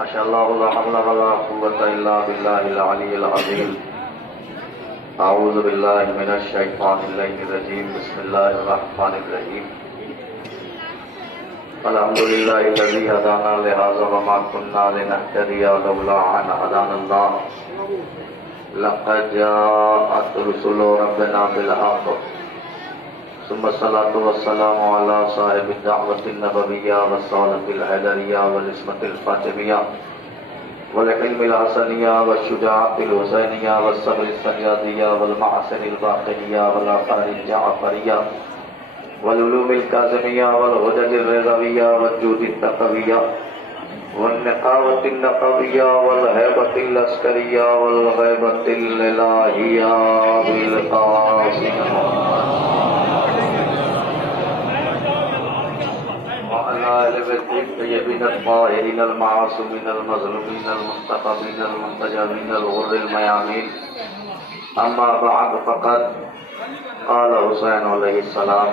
माशाअल्लाह ला हौला वला कुव्वता इल्ला बिल्लाहिल अलिय्यिल अज़ीम। अऊज़ु बिल्लाहि मिनश शैतानिर रजीम। बिस्मिल्लाहिर रहमानिर रहीम। अल्हम्दुलिल्लाहिल्लज़ी हदाना लिहाज़ा व मा कुन्ना लिनहतदिया लौला अन हदानल्लाह। लक़द जाअत रुसुलु रब्बिना बिल हक़्क़। सुम्मा सलातु वस्सलामु अला साहिबिद दाअवतिन नबविय्या वस्सालतिल हैदरिय्या वल इस्मतिल फातिमिय्या वल इल्मिल हसनिय्या वश्शुजाअतिल हुसैनिय्या वस्सब्रिस सज्जादिय्या वल महसिनिल बाक़िय्या वल आफ़ारिल जाअफ़रिय्या वल उलूमिल काज़िमिय्या वल हुजजिर रिज़विय्या वज्जूदित तक़विय्या वल निक़ावतिन नक़विय्या वल हैबतिल लश्करिय्या वल ग़ैबतिल इलाहिय्या बिल क़ासिम अम्मा बअद फ़क़द क़ाल हुसैन अलैहिस्सलाम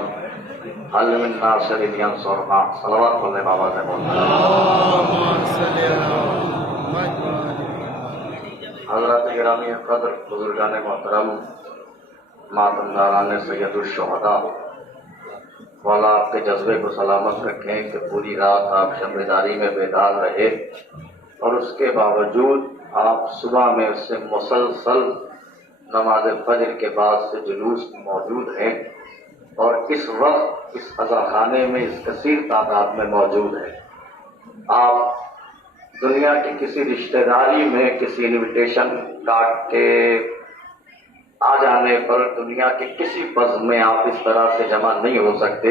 हल मिन नासिरिन यंसुरना। सलवात पढ़ने बाबा से बोलना। हज़रत गिरामी क़द्र बुज़ुर्गान मोहतरम मातमदारान सैयदुश शुहदा वाला आपके जज्बे को सलामत रखें कि पूरी रात आप शब-ए-दारी में बेदार रहे और उसके बावजूद आप सुबह में उससे मुसलसल नमाज फजर के बाद से जुलूस में मौजूद हैं और इस वक्त इस अज़ाखाने में इस कसीर तादाद में मौजूद हैं। आप दुनिया की किसी रिश्तेदारी में किसी इन्विटेशन काट के आ जाने पर दुनिया के किसी बज़्म में आप इस तरह से जमा नहीं हो सकते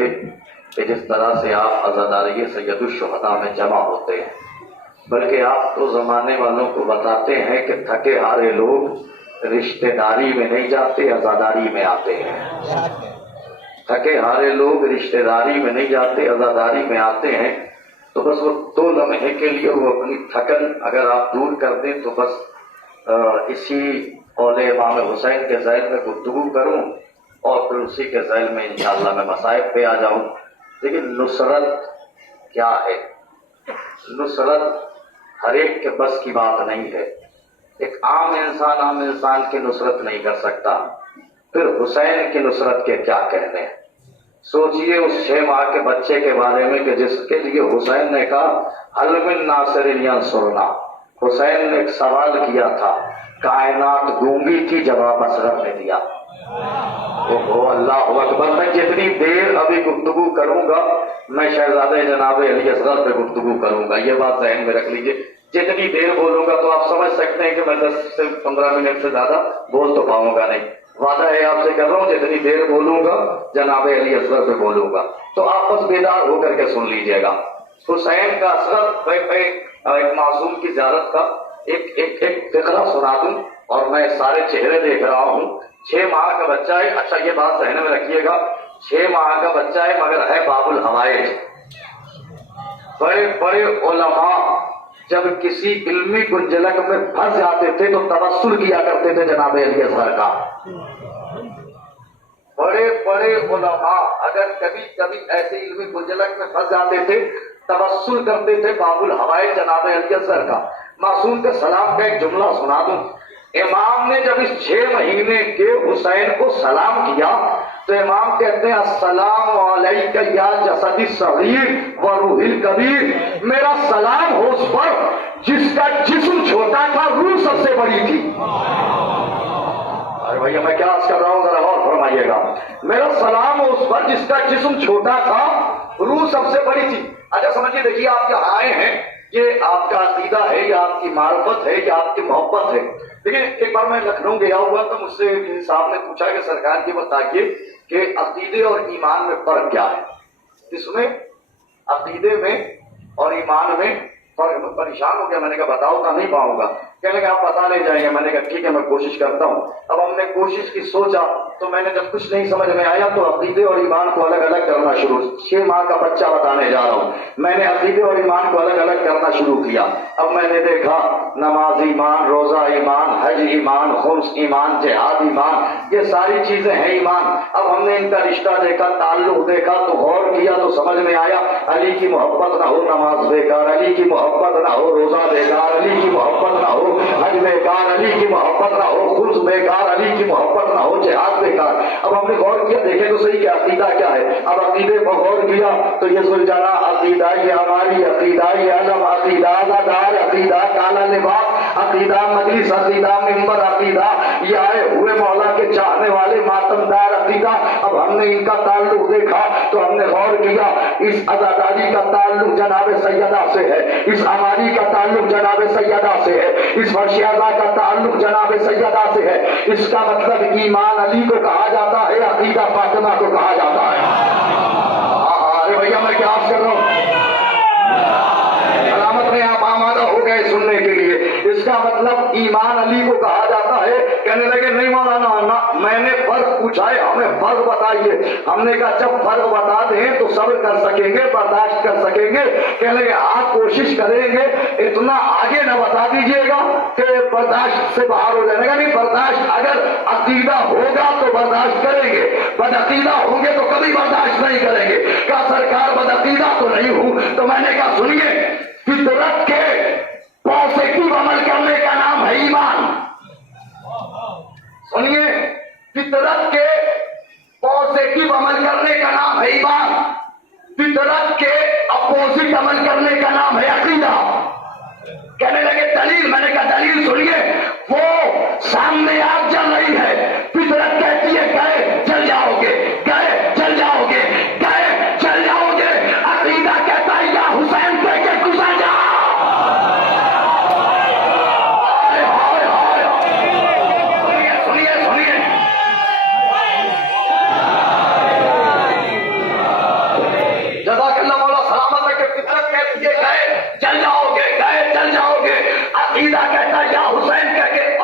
कि जिस तरह से आप अज़ादारी सैयदुश शुहदा में जमा होते हैं। बल्कि आप तो ज़माने वालों को बताते हैं कि थके हारे लोग रिश्तेदारी में नहीं जाते, अज़ादारी में आते हैं। थके हारे लोग रिश्तेदारी में नहीं जाते, अज़ादारी में आते हैं। तो बस वो 2 लम्हे के लिए वो अपनी थकन अगर आप दूर कर दें तो बस इसी औले इमाम हुसैन के ज़ैल में गुफ्तगू करूं और फिर उसी के ज़ैल में इंशाअल्लाह मैं मसाइब पे आ जाऊं। लेकिन नुसरत क्या है? नुसरत हर एक के बस की बात नहीं है। एक आम इंसान की नुसरत नहीं कर सकता, फिर हुसैन की नुसरत के क्या कहने। सोचिए उस 6 माह के बच्चे के बारे में कि जिसके लिए हुसैन ने कहा हल मिन नासिरिन यंसुरना। हुसैन ने एक सवाल किया था, कायनात गूंगी थी, जवाब अशरफ ने दिया। ओहो अल्लाह अकबर। मैं जितनी देर अभी गुफ्तगू करूंगा मैं शहजादे जनाब अली असगर पे गुफ्तगू करूंगा, ये बात ज़हन में रख लीजिए। जितनी देर बोलूंगा तो आप समझ सकते हैं कि मैं 10 से 15 मिनट से ज्यादा बोल तो पाऊंगा नहीं। वादा है आपसे कर रहा हूं, जितनी देर बोलूंगा जनाब अली असगर पे बोलूंगा। तो आप बस बेदार होकर के सुन लीजिएगा। हुसैन का असगर एक मासूम की ज़ियारत का एक फिक्रा सुना दूं और मैं सारे चेहरे देख रहा हूं। 6 माह का बच्चा है। अच्छा ये बात ज़हन में रखिएगा, 6 माह का बच्चा है मगर है बाबुल हवाइज। बड़े बड़े उलमा जब किसी इल्मी गुंजलक में फंस जाते थे तो तवस्सुल किया करते थे जनाब अली असगर का। बड़े बड़े उलमा अगर कभी कभी ऐसे इल्मी गुंजलक में फंस जाते थे तवस्सुल करते थे बाबुल हवाइज जनाब अली असगर का। मासूम के सलाम का एक जुमला सुना दूं। इमाम ने जब इस 6 महीने के हुसैन को सलाम किया तो इमाम कहते हैं अस्सलाम अलैका या जसदी सगीर व रूहिल कबीर। मेरा सलाम हो उस पर जिसका जिस्म छोटा था, रूह सबसे बड़ी थी। अरे भैया मैं क्या कर रहा हूं, जरा और फरमाइएगा। मेरा सलाम हो उस पर जिसका जिस्म छोटा था, रूह सबसे बड़ी थी। अच्छा समझिए, देखिए आप यहाँ आए हैं, ये आपका अकीदा है या आपकी मार्फत है या आपकी मोहब्बत है। देखिए एक बार मैं लखनऊ गया हुआ तो मुझसे इन साहब ने पूछा कि सरकार की बताइए कि अकीदे और ईमान में फर्क क्या है। इसमें अकीदे में और ईमान में फर्क। परेशान हो गया, मैंने कहा बताओ तो नहीं पाऊंगा। कहने लगे आप बता ले जाएंगे। मैंने कहा ठीक है मैं कोशिश करता हूँ। अब हमने कोशिश की, सोचा, तो मैंने जब कुछ नहीं समझ में आया तो अकीदे और ईमान को अलग अलग करना शुरू। 6 माह का बच्चा बताने जा रहा हूँ, मैंने अकीदे और ईमान को अलग अलग करना शुरू किया। अब मैंने देखा नमाज ईमान, रोजा ईमान, हज ईमान, खुम्स ईमान, जिहाद ईमान, ये सारी चीजें हैं ईमान। अब हमने इनका रिश्ता देखा, ताल्लुक देखा, तो गौर किया तो समझ में आया अली की मोहब्बत ना हो नमाज बेकार, अली की मोहब्बत ना हो रोजा बेकार, अली की मोहब्बत ना हो हज बेकार, अली की मोहब्बत ना हो खुम्स बेकार, अली की मोहब्बत ना हो जिहाद बेकार। अब हमने गौर किया, देखे तो सही कि अकीदा क्या है। अब अकीदे पर गौर किया तो ये सुलझाना अकीदा, ये हमारी अकीदा, ये अलम अकीदा, दार अकीदा, काला लिबास अकीदा, मजलिस अकीदा, मिंबर अकीदा, ये आए हुए मौला के चाहने वाले मातमदार अकीदा। अब हमने इनका ताल्लुक देखा तो हमने गौर किया, इस अजादारी का ताल्लुक जनाब सैयदा से है, इस अमारी का ताल्लुक जनाब सैयदा से है, इस फर्शियादा का ताल्लुक जनाब सैयदा से है। इसका मतलब ईमान अली को कहा जाता है, अकीदा फातिमा को कहा जाता है। अरे भैया मैं क्या कर रहा हूँ, सलामत में आप आमादा हो गए सुनने के लिए। इसका मतलब ईमान अली को कहा जाता है। कहने लगे नहीं मौलाना ना, मैंने फर्क पूछा है, हमें फर्क बताइए। हमने कहा जब फर्क बता दें तो सब्र कर सकेंगे, बर्दाश्त कर सकेंगे। कहने लगे आप कोशिश करेंगे, इतना आगे न बता दीजिएगा कि बर्दाश्त से बाहर हो जाएगा। नहीं, बर्दाश्त अगर अकीदा होगा तो बर्दाश्त करेंगे, बदअकीदा होंगे तो कभी बर्दाश्त नहीं करेंगे। क्या सरकार बदअकीदा तो नहीं हूं? तो मैंने कहा सुनिए, फितरत के पॉजिटिव अमल करने का नाम है ईमान। सुनिए, फितरत के पॉजिटिव अमल करने का नाम है ईमान, फितरत के अपोजिट अमल करने का नाम है अकीदा। कहने लगे दलील? मैंने कहा दलील सुनिए, वो सामने आग जल रही है, फितरत कहती है गए जल जाओगे, गए जल जाओगे, गए जल जाओगे। अकीदा कहता है या हुसैन कह के गुजर जाओ।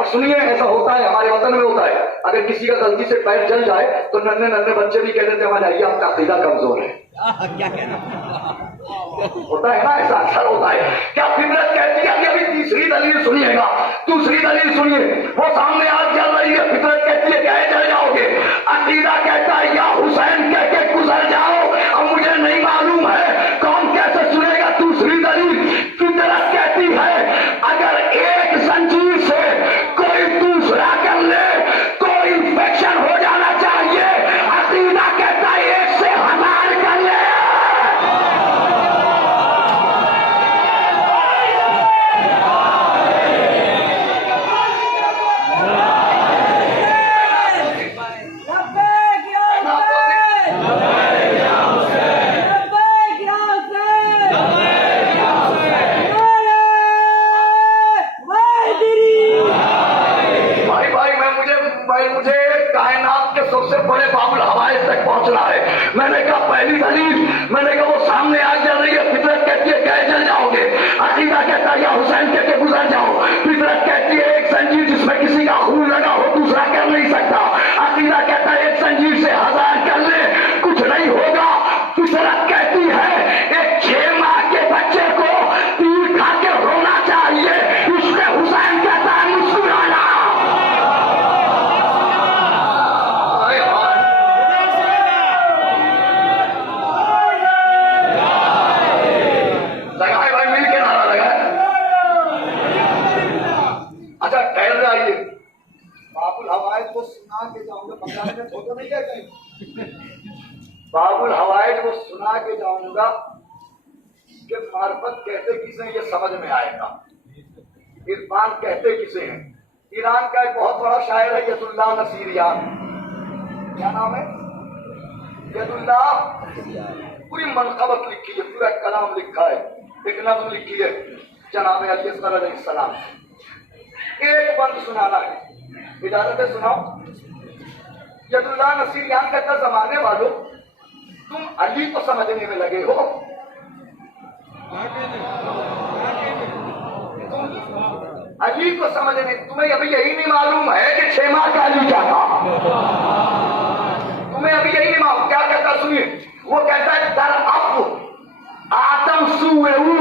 सुनिए ऐसा होता है, हमारे वतन में होता है, अगर किसी का गलती से पैर जल जाए तो नन्हे नन्हे बच्चे भी कह देते हमारे आइए आपका अकीदा कमजोर है। क्या कहना होता है ना, ऐसा अक्सर होता है। क्या फितरत कहती है? अभी तीसरी दलील सुनिएगा, दूसरी दलील सुनिए, वो सामने आग जल रही है, फितरत कहती है क्या जल जाओगे, अकीदा कहता है या हुसैन कह के गुजर जाओ। अब मुझे नहीं मालूम है कौन कैसे सुनेगा दूसरी दलील। फितरत कहती है अगर एक जंजीर से कोई दूसरा कर ले तो इंफेक्शन हो जाना चाहिए, अकीदा कहता है एक से 1000 कर ले। मैंने कहा पहली दलील, मैंने कहा वो सामने आग जल रही है, फितरत कहती है गए जल जाओगे, अकीदा कहता है या हुसैन कहते गुजर जाओ। फितरत कहती है एक जंजीर जिसमें किसी का खून लगा हो दूसरा कर नहीं सकता, अकीदा कहता है एक जंजीर से 1000 कर ले कुछ नहीं होगा। फितरत कहती है एक 6 माह के बच्चे को तीर खा के रोना चाहिए, इसमें हुसैन कहता है मुस्कुराना। को सुना के जाऊंगा, बंगाल में फोटो नहीं कहते, बाबुल हवाइज को सुना के जाऊंगा कि मार्फत कहते किसे ये समझ में आएगा, इरफान कहते किसे हैं। ईरान का एक बहुत बड़ा शायर है यदुल्लाह नसीरियान, क्या नाम है? यदुल्लाह, पूरी मनक़बत लिखी है, पूरा कलाम लिखा है, एक नज़्म लिखी है जनाब अलैहिस्सलाम अलैहिस्सलाम। एक बंद सुनाना है, इजाजत है सुनाओ। यदुल्लाह नसीरियान कहता जमाने वालों तुम अली को समझने में लगे हो, तुम अली को समझने, तुम्हें अभी यही नहीं मालूम है कि 6 माह का अली क्या था? तुम्हें अभी यही नहीं मालूम क्या कहता? सुनिए, वो कहता है दर अब आदम सुएऊ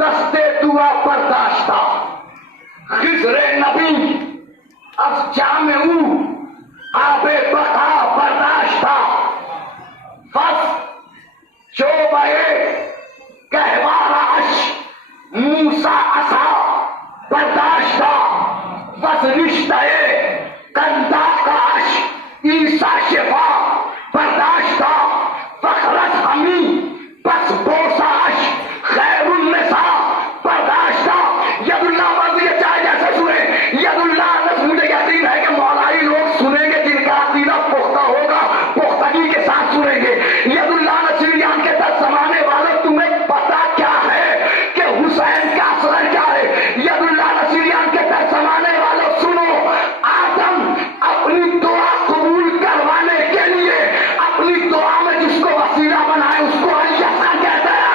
दस्ते दुआ बर्दाश्ता खिजरे नबी अब जामेऊ आबे बका बर्दाश्ता बस जो बहे कहवाराश मूसा असा बर्दाश्ता बस रिश्ते कंदा काश ईसा शिफा बर्दाश्ता फखरत हमी बस बोसाश खैरुल निसा बर्दाश्ता। यदुल्ला मर्द ये चाहे जैसे सुने, यदुल्ला मुझे यकीन है कि मौलाई लोग सुनेंगे जिनका अकीदा पुख्ता होगा, पुख्तगी के साथ सुनेंगे। यदुल्ला नसीरियान के 10 जमाने वाले, तुम्हें पता क्या है कि हुसैन का असर क्या है? यदुल्ला नसीरियान के 10 जमाने वालों सुनो, आदम अपनी दुआ कबूल करवाने के लिए अपनी दुआ में जिसको वसीला बनाए उसको अली असगर कहते हैं।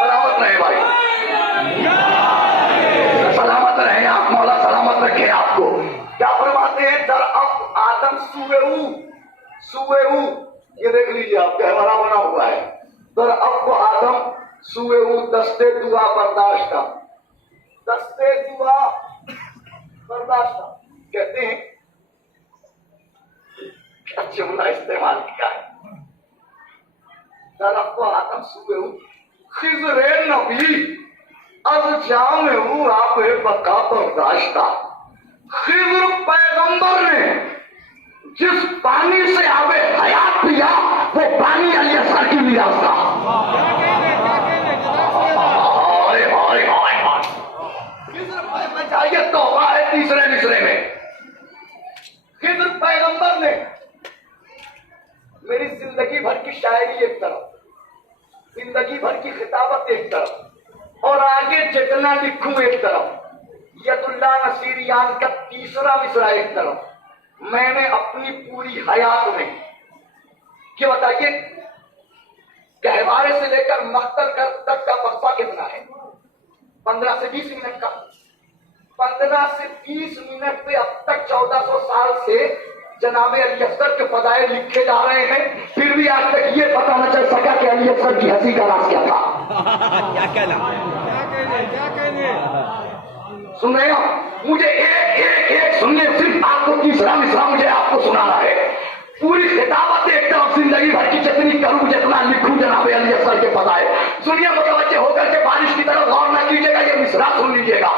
सलामत रहे भाई, सलामत रहे आप, मौला सलामत रखे आपको। क्या फरमाते हैं? दर अब आदम सुवेऊ, सुवेऊ ये देख लीजिए आप, कहवारा बना हुआ है। दर अब को आदम सुवेऊ दस्ते दुआ बर्दाश्ता, दस्ते दुआ बर्दाश्ता कहते हैं। क्या जुमला इस्तेमाल किया है? दर अब को आदम सुवेऊ खिजरे नबी अब जामेऊ आबे बका बर्दाश्ता। खिजर पैगंबर ने जिस पानी से आबे हयात पिया वो पानी अली असगर की मिरास था। चाहिए तौबा है तीसरे मिसरे में। खिजर पैगंबर ने मेरी जिंदगी भर की शायरी एक तरफ, जिंदगी भर की खिताबत एक तरफ और आगे जितना लिखूं एक तरफ, यदुल्ला नसीरियान का तीसरा मिसरा एक तरफ, मैंने अपनी पूरी हयात में, कि बताइए गहवारे से लेकर मख्तल तक का वक्फा कितना है? 15 से 20 मिनट का। 15 से 20 मिनट पे अब तक 1400 साल से जनाबे अली असगर के फदाए लिखे जा रहे हैं, फिर भी आज तक ये पता न चल सका कि अली असगर की हंसी का राज क्या था। क्या कहना, क्या कहने सुन रहे हो? मुझे एक सुनने, सिर्फ आपको तीसरा मिसरा मुझे आपको सुनाना है। पूरी खिताबत एक तरफ, जिंदगी भर की जितनी करूं जितना लिखूं जनाबे अली असगर के फदाए। सुनिए मुतवज्जे होकर के बारिश की तरफ गौर न कीजिएगा, ये मिसरा सुन लीजिएगा।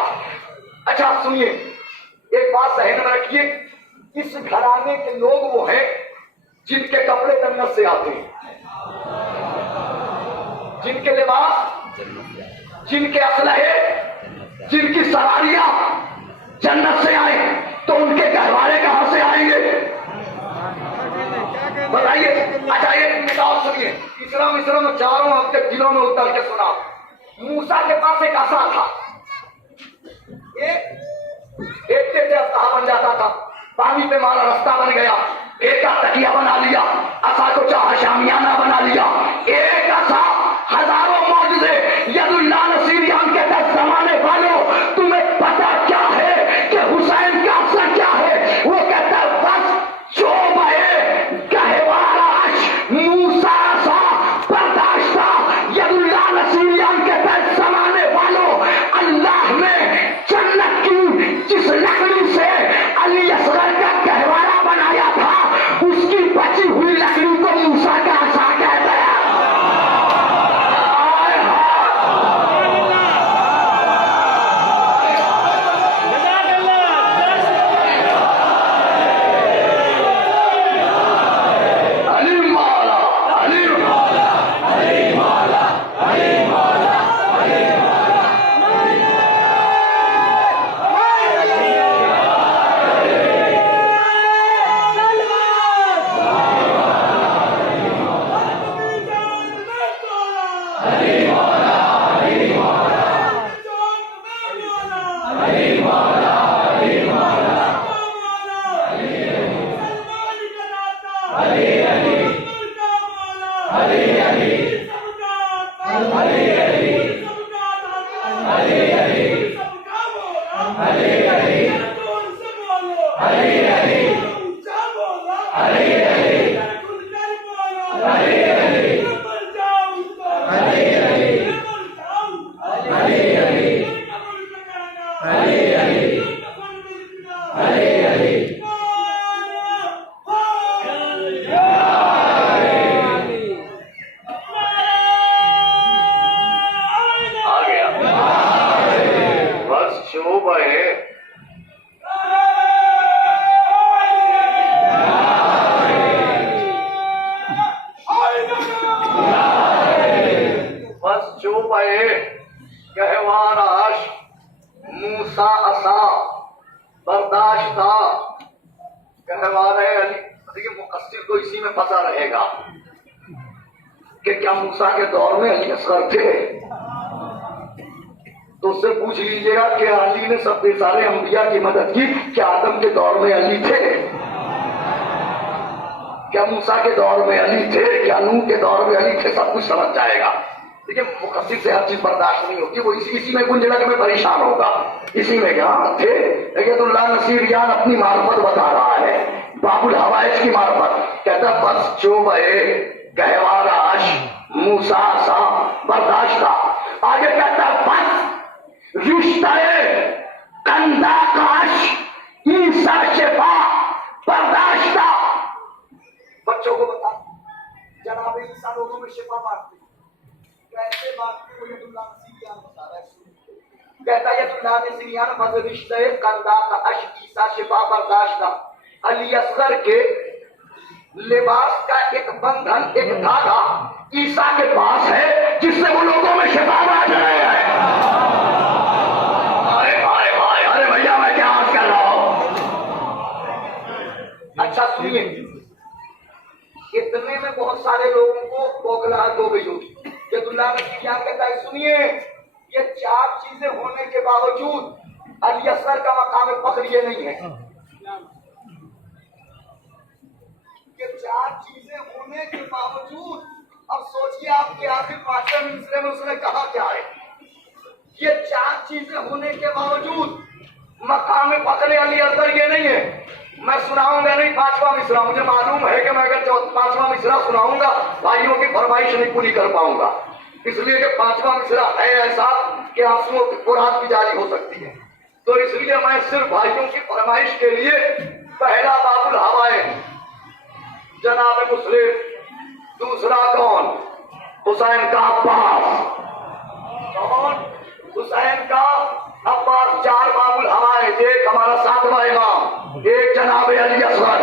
अच्छा सुनिए, एक बात जहन में रखिए, इस घराने के लोग वो हैं जिनके कपड़े जन्नत से आते हैं, जिनके लिबास, जिनके असलहे, जिनकी सवारियां जन्नत से आए, तो उनके गहवारे कहां से आएंगे बताइए? अच्छा एक मिसाल सुनिए, तीसरा मिसरा में चारों हफ्ते दिलों में उतर के सुना। मूसा के पास एक आसा था, एक से असा बन जाता था, पानी पे मारा रास्ता बन गया, एक का तकिया बना लिया, असा को चाह शामियाना बना लिया। एक असा हजारों मौजूदे। यदुल्ला नसीरियान के 10 जमाने वालों, तुम्हें पता क्या है कि हुसैन का असर क्या है? वो कहता है बस जो बहे कहवाराश मूसा सा बर्दाश्ता। यदुल्ला नसीरियान के 10 जमाने वालों, अल्लाह ने जन्नत की जिस लकड़ी से अली असगर का कहवारा बनाया था, उसकी बची हुई लकड़ी को मूसा का आसा कहता है। बर्दाश्त था। कहवा रहे अली, देखिए मुकस्सिर तो इसी में फंसा रहेगा कि क्या मूसा के दौर में अली असगर थे? तो उससे पूछ लीजिएगा कि अली ने सब सारे अंबिया की मदद की, क्या आदम के दौर में अली थे? क्या मूसा के दौर में अली थे? क्या नूह के दौर में अली थे? सब कुछ समझ जाएगा। देखिए मुकस्सिर से हर चीज बर्दाश्त नहीं होती, वो इसी में कुछ जगह में परेशान होगा। इसी में क्या थे? अय्यदुल्लाह नसीरियान अपनी मार्फत बता रहा है, बाबुल हवाइज की मार्फत। कहता बस जो बहे गहवाराश मूसा सा बर्दाश्त था। आगे कहता बस रिश्ता कंधा काश ईसा शिफा बर्दाश्त था। बच्चों को बता, जनाब ईसा लोगों में शिफा बांटते, कैसे बांटते वो यदुल्लाह नसीरियान बता रहा है। कहता है यदुल्लाह नसीरियान बस रिश्ता कंधा काश ईसा शिफा बर्दाश्त था। अली असगर के लिबास का एक बंधन, एक धागा ईसा के पास है, जिससे वो लोगों में शिफा बांट रहे हैं। अरे भैया मैं क्या बात कर रहा हूं? अच्छा सुनिए, इतने में बहुत सारे लोगों को बौखलाहट हो गई होगी। यदुल्लाह नसीरियान कहता है सुनिए, ये चार चीजें होने के बावजूद अली असगर का मकाम फख्र ये नहीं है। ये चार चीजें होने के बावजूद, अब सोचिए आपके आखिर 5वें मिसरे में उसने कहा क्या है? ये चार चीजें होने के बावजूद मकाम फख्र अली असगर ये नहीं है। मैं सुनाऊंगा नहीं 5वां मिसरा, मुझे मालूम है कि मैं अगर 5वां मिसरा सुनाऊंगा भाइयों की फरमाइश नहीं पूरी कर पाऊंगा, इसलिए कि 5वां मिसरा है ऐसा कि आंसुओं की खुराक भी जारी हो सकती है। तो इसलिए मैं सिर्फ भाइयों की फरमाइश के लिए पहला बाबुल हवाए जनाब मुस्लिम, दूसरा कौन? हुसैन का अब्बास। कौन? हुसैन का अब्बास। 4 बाबुल हवाए, एक हमारा 7वां इमाम, एक जनाब अली असगर,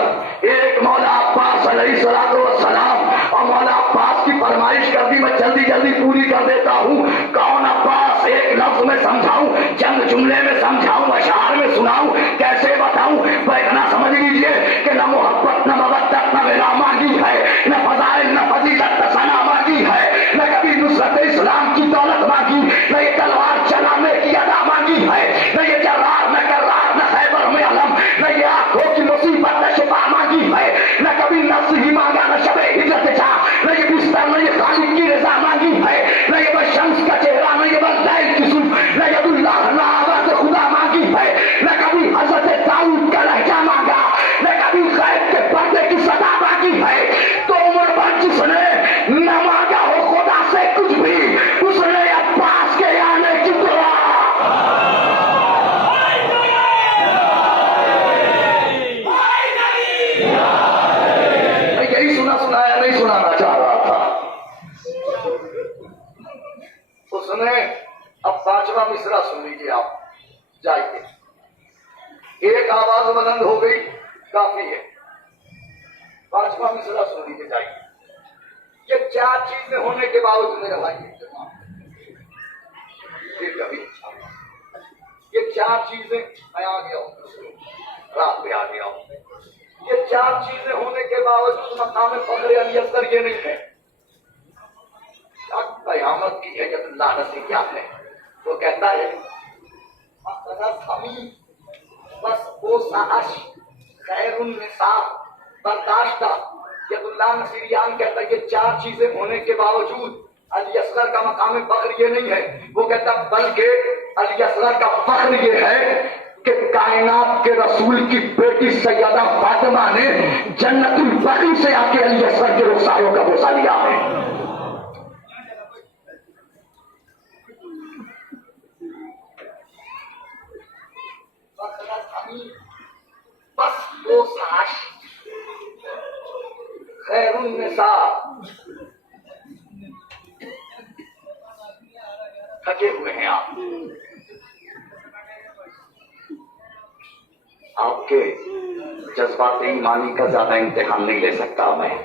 एक मौला अब्बास अलैहिस्सलातु वस्सलाम। और मौला अब्बास की फरमाइश कर दी, मैं जल्दी जल्दी पूरी कर देता हूँ। कौन अब्बास? एक लफ्ज में समझाऊं, चंद जुमले में समझाऊं, अशार में सुनाऊं, कैसे बताऊं? तो इतना समझ लीजिए कि न मोहब्बत न मवद्दत न विला मांगी है, न फजाइल न फजीलत न सना मांगी है, न कभी नुसरत इस्लाम की दौलत मांगी, न ये तलवार चलाने की अदा मांगी है, न ये जर्रार न कर्रार न खैबर में अलम, न ये आंखों की मुसीबत न शिफा मांगी है, न कभी नफ्स ही मांगा न शबे हिजरत चाह, न ये बिस्तर न ये खालिक की रजा मांगी है, न ये बस शम्स का चेहरा न ये बस दाई की सूफ, न यदुल्लाह न आवाज़ खुदा मांगी है, न कभी हजरत दाऊद का लहजा मांगा, न कभी गैब के पर्दे की सदा मांगी है। तो उम्र भर जिसने न मांगा हो खुदा से कुछ भी, उसने अब्बास के आने की दुआ। यही सुनाया नहीं सुनाना चाह रहा था उसने। अब 5वां मिसरा सुन लीजिए आप, जाइए। एक आवाज बुलंद हो गई, काफी है। 5वां मिसरा सुन लीजिए, जाइए। ये 4 चीजें होने के बावजूद मेरे भाई ये 4 चीजें, मैं आ गया हूं, रात में आ गया हूं। ये 4 चीजें होने के बावजूद मकाम फख्र अली असगर ये नहीं है। कयामत की है यदुल्लाह नसीरियान है, वो कहता है बस वो साहश खैरुन निसा बर्दाश्त। यदुल्लाह नसीरियान कहता है ये 4 चीजें होने के बावजूद अली असगर का मकाम फख्र ये नहीं है। वो कहता बल्कि अली असगर का फख्र ये है कि कायनात के रसूल की बेटी सैयदा फातिमा ने जन्नतुल बकी से आके अली असगर के रुखसारों का बोसा लिया है। बस वो साश खैरुन निसा, थके हुए हैं आप, आपके जज्बात ईमानी का ज्यादा इम्तिहान नहीं ले सकता मैं,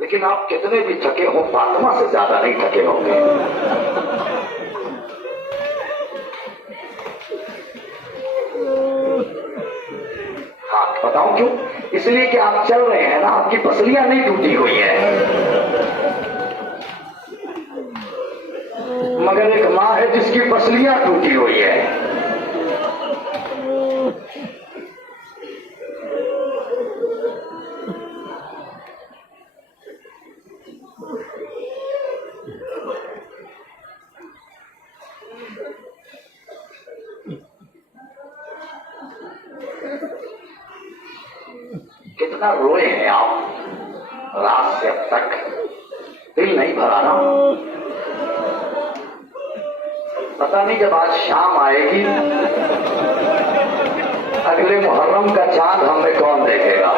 लेकिन आप कितने भी थके हो फातिमा से ज्यादा नहीं थके होंगे। हाथ। बताओ क्यों? इसलिए कि आप चल रहे हैं ना, आपकी पसलियां नहीं टूटी हुई है। मगर एक माँ है जिसकी पसलियां टूटी हुई है। कितना रोए हैं आप रात से अब तक, दिल नहीं भरा ना? पता नहीं जब आज शाम आएगी, अगले मुहर्रम का चांद हमें कौन देखेगा?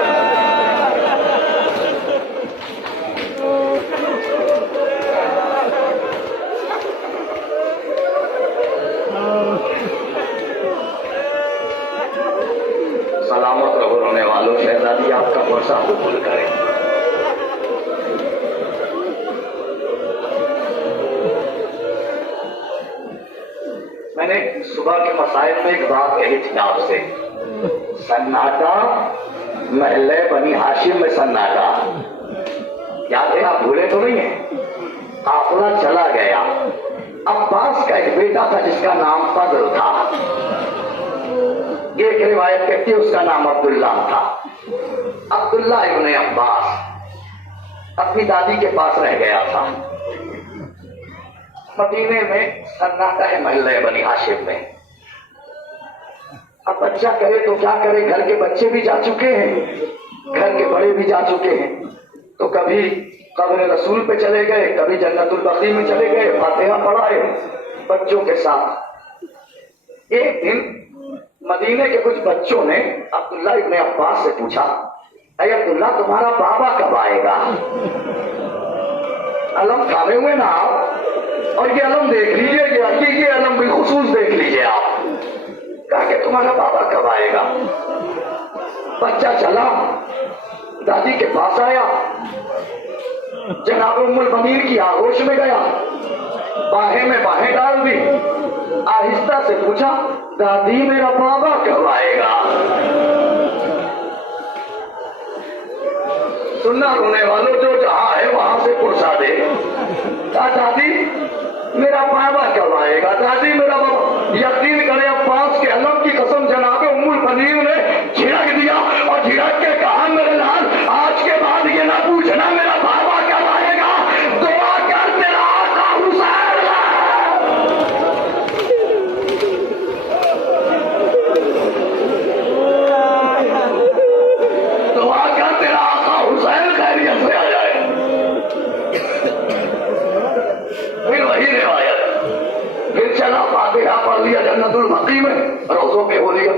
सलामत रहो रोने वालों, शहजादी आपका वर्षा कबूल करे। मैंने सुबह के मसाइल में एक बात कही थी आपसे, सन्नाटा महले बनी हाशिम में सन्नाटा। याद है? आप भूले तो नहीं है? काफिला चला गया। अब्बास का एक बेटा था जिसका नाम फजल था। एक रिवायत कहती है उसका नाम अब्दुल्ला था। अब्दुल्ला इब्ने अब्बास अपनी दादी के पास रह गया था। मदीने में सन्नाटा है महल्ले बनी हाशिम में। अब बच्चा करे तो क्या करे, घर के बच्चे भी जा चुके हैं, घर के बड़े भी जा चुके हैं। तो कभी कब्र रसूल पे चले गए, कभी जन्नतुल बकी में चले गए, फातिहा पढ़ाए बच्चों के साथ। एक दिन मदीने के कुछ बच्चों ने अब्दुल्ला इब्ने अब्बास से पूछा, अरे अब्दुल्ला तुम्हारा बाबा कब आएगा? अलम खावे हुए ना आप, और ये अलम देख लीजिए, ये अलम बिलखुसूस देख लीजिए आप। कहा कि तुम्हारा बाबा कब आएगा? बच्चा चला, दादी के पास आया, जनाब उम्मुल बनीर की आगोश में गया, बाहें में बाहें डाल दी, आहिस्ता से पूछा, दादी मेरा बाबा कब आएगा? सुनना रोने वालों, जो जहां है वहां से पुरसा दे। दादी मेरा बाबा कब आएगा? दादी मेरा बाबा। यकीन करे अब्बास के अलम की कसम, जनाब उम्मुल बनीर ने झिड़क दिया और झिड़क के कहा, मेरे लाल आज के बाद ये ना पूछना मेरा बाबा कब आएगा, दुआ कर तेरा आका हुसैन। दुआ कर तेरा आका हुसैन खैरियत से आ जाए। फिर वही रिवायत, फिर चला फातिहा पढ़ लिया जन्नतुल बकी में, रोजों पे हो लिया।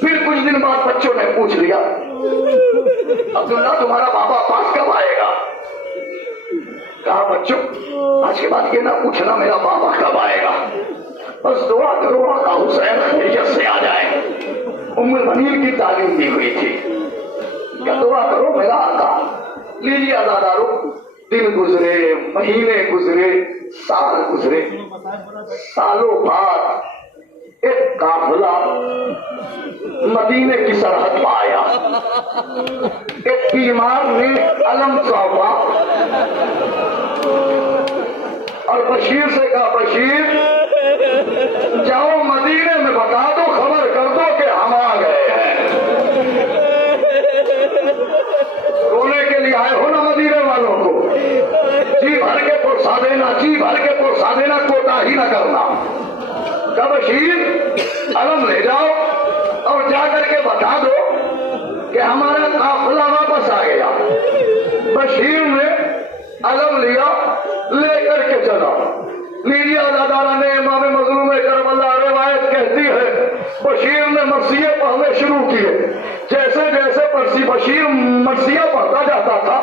फिर कुछ दिन बाद बच्चों ने पूछ लिया, अब्दुल्ला तुम्हारा बाबा अब्बास कब आएगा? कहा बच्चों आज के बाद ये ना पूछना मेरा बाबा कब आएगा, बस दुआ करो आका हुसैन खैरियत से आ जाए। उम्मुल बनीर की तालीम दी हुई थी, क्या दुआ करो मेरा आका। लीजिए अज़ादारो, दिन गुजरे, महीने गुजरे, साल गुजरे, सालों बाद एक काफिला मदीने की सरहद पर आया। एक बीमार ने अलम सौंपा और बशीर से कहा, बशीर जाओ मदीने में बता दो, खबर कर दो कि हम आ गए हैं। रोने के लिए आए हो ना मदीने वालों को, जी भर के पुरसा देना, जी भर के पुरसा देना, कोताही न करना। कब बशीर अलम ले जाओ और जाकर के बता दो कि हमारा काफिला वापस आ गया। बशीर ने अलम लिया, लेकर के चला। लीजिए अदादारा ने इमाम मज़लूम करबला रिवायत कहती है, बशीर ने मरसिये पढ़ने शुरू किए। जैसे जैसे बशीर मरसिया पढ़ता जाता था,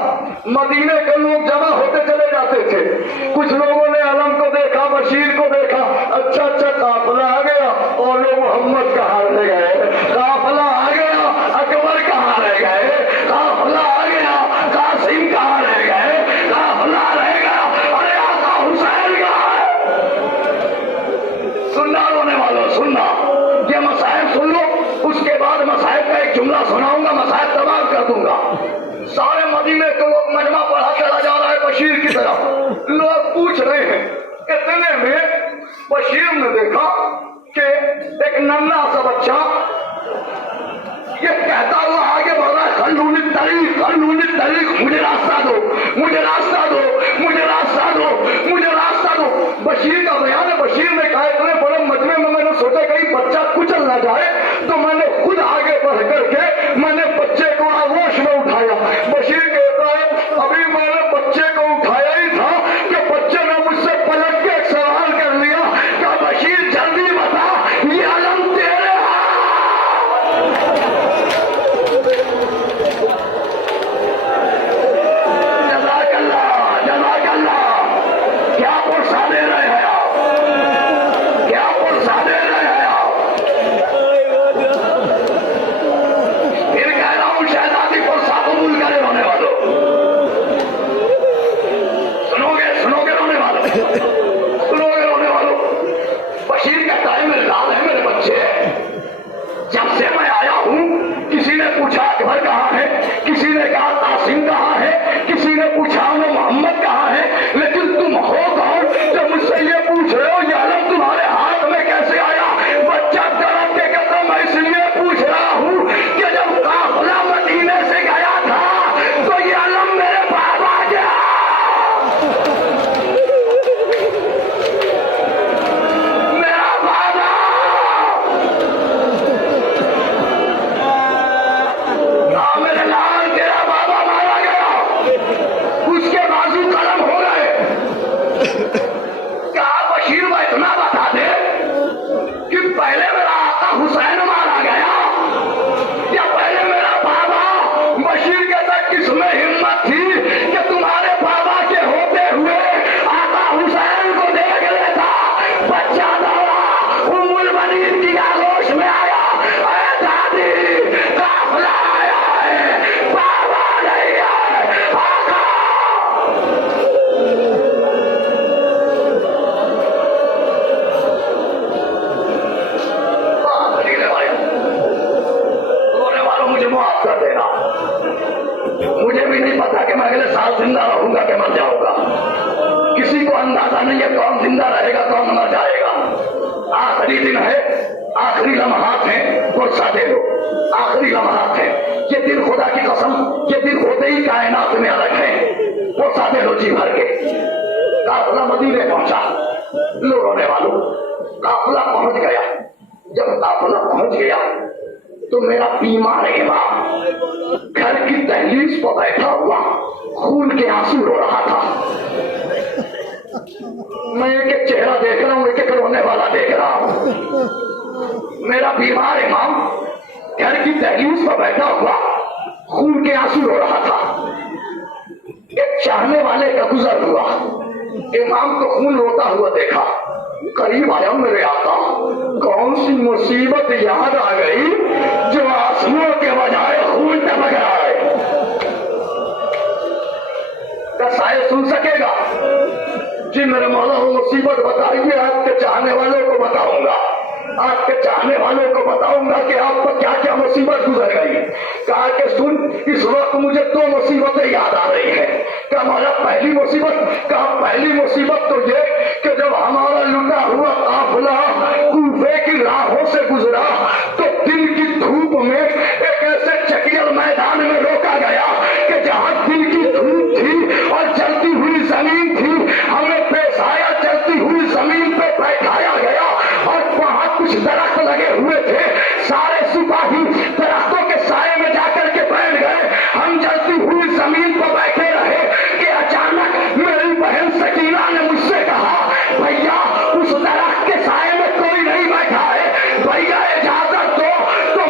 मदीने के लोग जमा होते चले जाते थे। कुछ लोगों ने अलम को देखा, बशीर को देखा, अच्छा काफिला आ गया, और लोग मोहम्मद कहाँ रह गए? काफिला आ गया, अकबर कहाँ रह गए? काफिला आ गया, कासिम कहाँ रह गए? काफिला रह गया, अरे आका हुसैन कहाँ है? सुनना रोने वालों, सुनना, ये मसाइब सुन लो, उसके बाद मसाइब का एक जुमला सुनाऊंगा, मसाइल तमाम कर दूंगा। सारे मदीने के लोग मजमा पढ़ा चला जा रहा है बशीर की तरफ। लोग पूछ रहे हैं, इतने में बशीर ने देखा कि एक नन्हा सा बच्चा ये कहता हुआ आगे बढ़ रहा है, खलूनी तरीक, मुझे रास्ता दो, मुझे रास्ता दो, मुझे रास्ता दो, मुझे रास्ता दो। बशीर का बयान है। बशीर ने कहा इतने बड़े मजमे में मैंने सोचा कहीं बच्चा कुचल ना जाए, तो मैंने खुद आगे बढ़ करके मैंने बच्चे को आगोश में उठाया। बशीर कहता है अभी मैंने बच्चे को उठाया ही था कि बच्चे ने मुझसे पलट के एक सवाल कर लिया, क्या बशीर जल्दी बता ये अलम तेरे क्या पुरसा दे रहे हैं आप, क्या पुरसा दे रहे हैं आप। फिर कह रहा हूं शहजादी पुरसा कबूल करे रोने वालों, सुनोगे रोने वालों, सुनोगे रोने वालों। बशीर कहता है मेरे लाल है, मेरे बच्चे, जब से मैं आया हूं किसी ने पूछा अकबर कहाँ है, किसी ने कहा कासिम कहाँ है, किसी ने पूछा वो मोहम्मद कहाँ है, लेकिन तुम हो कौन जब मुझसे ये पूछ रहे हो, ये अलम तुम्हारे हाथ में कैसे आया। बच्चा डर के कहता मैं इसलिए पूछ रहा हूँ कि जब काफिला मदीने से गया था तो ये अलम मेरे बाबा गया। मेरा बाबा मेरे लाल तेरा बाबा मारा गया, उसके बाजू कलम हो गए। क्या बशीर भाई इतना बता दे कि पहले मेरा आका हुसैन मारा गया या पहले मेरा बाबा। बशीर कहता किसमें हिम्मत थी कि तुम्हारे बाबा के होते हुए आका हुसैन को देख लेता। बच्चा दौड़ा उम्मुल बनीर की आगोश में आया, अरे दादी काफिला आया है, बाबा नहीं है, आका। रोने वालों मुझे माफ कर देना, मुझे भी नहीं पता कि मैं अगले साल जिंदा रहूंगा कि मर जाऊंगा। किसी को अंदाजा नहीं है कौन जिंदा रहेगा कौन मर जाएगा। आखिरी दिन है, आखिरी लम्हात है, पुरसा दे दो, आखिरी लम्हात है। ये दिन खुदा की कसम, ये दिन होते ही कायनात में अलग है। पुरसा दे दो जी भर के। काफिला मदीने पहुंचा। लो रोने वालों, काफिला पहुंच गया। जब काफिला पहुंच गया तो मेरा बीमार इमाम घर की दहलीज पर बैठा हुआ खून के आंसू रो रहा था। मैं एक एक चेहरा देख रहा हूं, एक एक रोने वाला देख रहा हूं। मेरा बीमार इमाम घर की दहलीज पर बैठा हुआ खून के आंसू रो रहा था। एक चाहने वाले का गुजर हुआ, इमाम को खून रोता हुआ देखा, करीब आया मेरे आका, कौन सी मुसीबत याद आ गई जो आंसुओं के बजाय खून टपक रहा है। क्या शायद सुन सकेगा जी मेरे मौला वो मुसीबत बताइए, आपके चाहने वालों को बताऊंगा, आपके चाहने वालों को बताऊंगा कि आप पर क्या क्या मुसीबत गुजर गई। कहा कि सुन, इस वक्त मुझे दो मुसीबतें याद आ रही है। क्या हमारा पहली मुसीबत, कहा पहली मुसीबत तो ये कि जब हमारा लुटा हुआ काफिला कूफे की राहों से गुजरा तो दिन की धूप में एक ऐसे चकियल मैदान में रोका गया कि जहां दिन की धूप थी और जलती हुई जमीन थी, हमें पेश आया चलती हुई जमीन पे बैठाया गया और वहां कुछ दरख्त लगे हुए थे। सारे सिपाही दरख्तों के साए में जाकर के बैठ गए, हम जलती हुई जमीन पर बैठे रहे कि अचानक मेरी बहन सकीना ने मुझसे कहा भैया उस दरख्त के साए में कोई नहीं बैठा है, भैया इजाजत दो। तो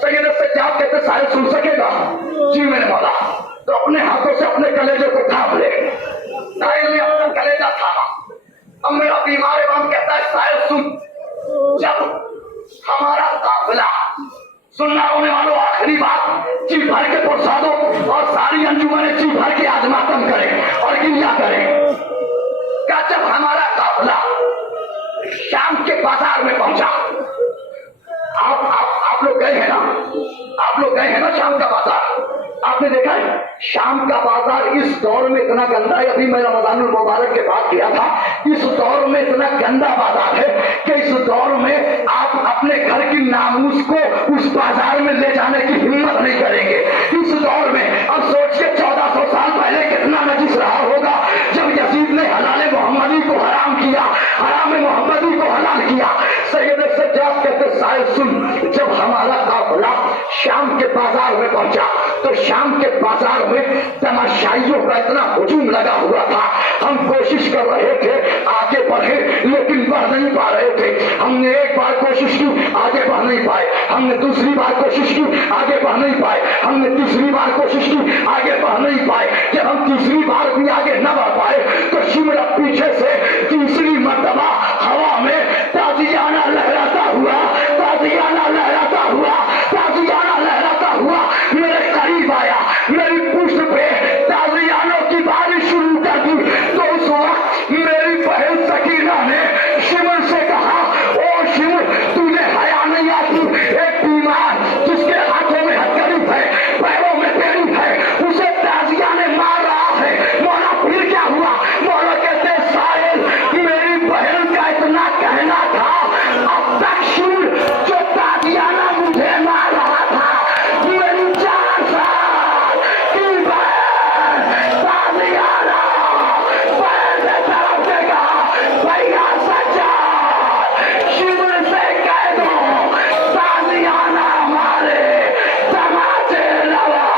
सैयद सज्जाद कहते शायद सुन सकेगा। जी मेरे मौला, तो अपने हाथों से अपने कलेजे को थाम ले। साहिल ने अपना कलेजा थामा। अब मेरा बीमार इमाम कहता है शायद सुन, जब हमारा काफिला, सुनना होने वालों आखिरी बात, जी भर के पुरसादों और सारी अंजुमने जी भर के आज मातम करें और गिरिया करें। क्या जब हमारा काफिला शाम के बाजार में पहुंचा, आप लोग गए हैं ना, आप लोग गए हैं ना शाम का बाजार, आपने देखा है शाम का बाजार इस दौर में इतना गंदा है। अभी मैं रमजानुल मुबारक के बाद गया था, इस दौर में इतना गंदा बाजार है कि इस दौर में आप अपने घर की नामूस को उस बाजार में ले जाने की हिम्मत नहीं करेंगे। इस दौर में अब सोचिए 1400 साल पहले कितना नजिस रहा होगा जब यजीद ने हलाल मोहम्मदी को हराम किया, हराम मोहम्मदी को हलाल किया। सैयद सज्जाद कहते शायद सुन, जब हमारा काफिला शाम के बाजार में पहुंचा तो शाम के बाजार में तमाशाइयों का इतना हुजूम लगा हुआ था। हम कोशिश कर रहे थे आगे बढ़े, लेकिन बढ़ नहीं पा रहे थे। हमने एक बार कोशिश की, आगे बढ़ नहीं पाए। हमने दूसरी बार कोशिश की, आगे बढ़ नहीं पाए। हमने तीसरी बार कोशिश की, आगे बढ़ नहीं पाए। जब हम तीसरी बार भी आगे न बढ़ पाए तो शिमला पीछे से तीसरी मर्तबा हवा में ताजियाना लहराता हुआ, ताजियाना लहराता हुआ, ताजियाना लहराता हुआ मेरे करीब आया। मेरी पुष्ट पे ताजियानों की बारिश शुरू कर दी। तो उस वक्त मेरी बहन सकीना ने शिमर से कहा, ओ शिमर तुझे हया नहीं आती? एक बीमार जिसके हाथों में हथकड़ी है, पैरों में बेड़ी है, उसे ताजियाने मार रहा है। मौला फिर क्या हुआ? मौला कहते साहिल मेरी बहन का इतना कहना था, अब तक शिमर जो ताजियाना मुझे मार रहा था, मेरी 4 साल की बहन ताजियाना बहन से तरफ देगा। भैया सज्जाद शिमर से कह दो ताजियाना मारे तमाचे लगा।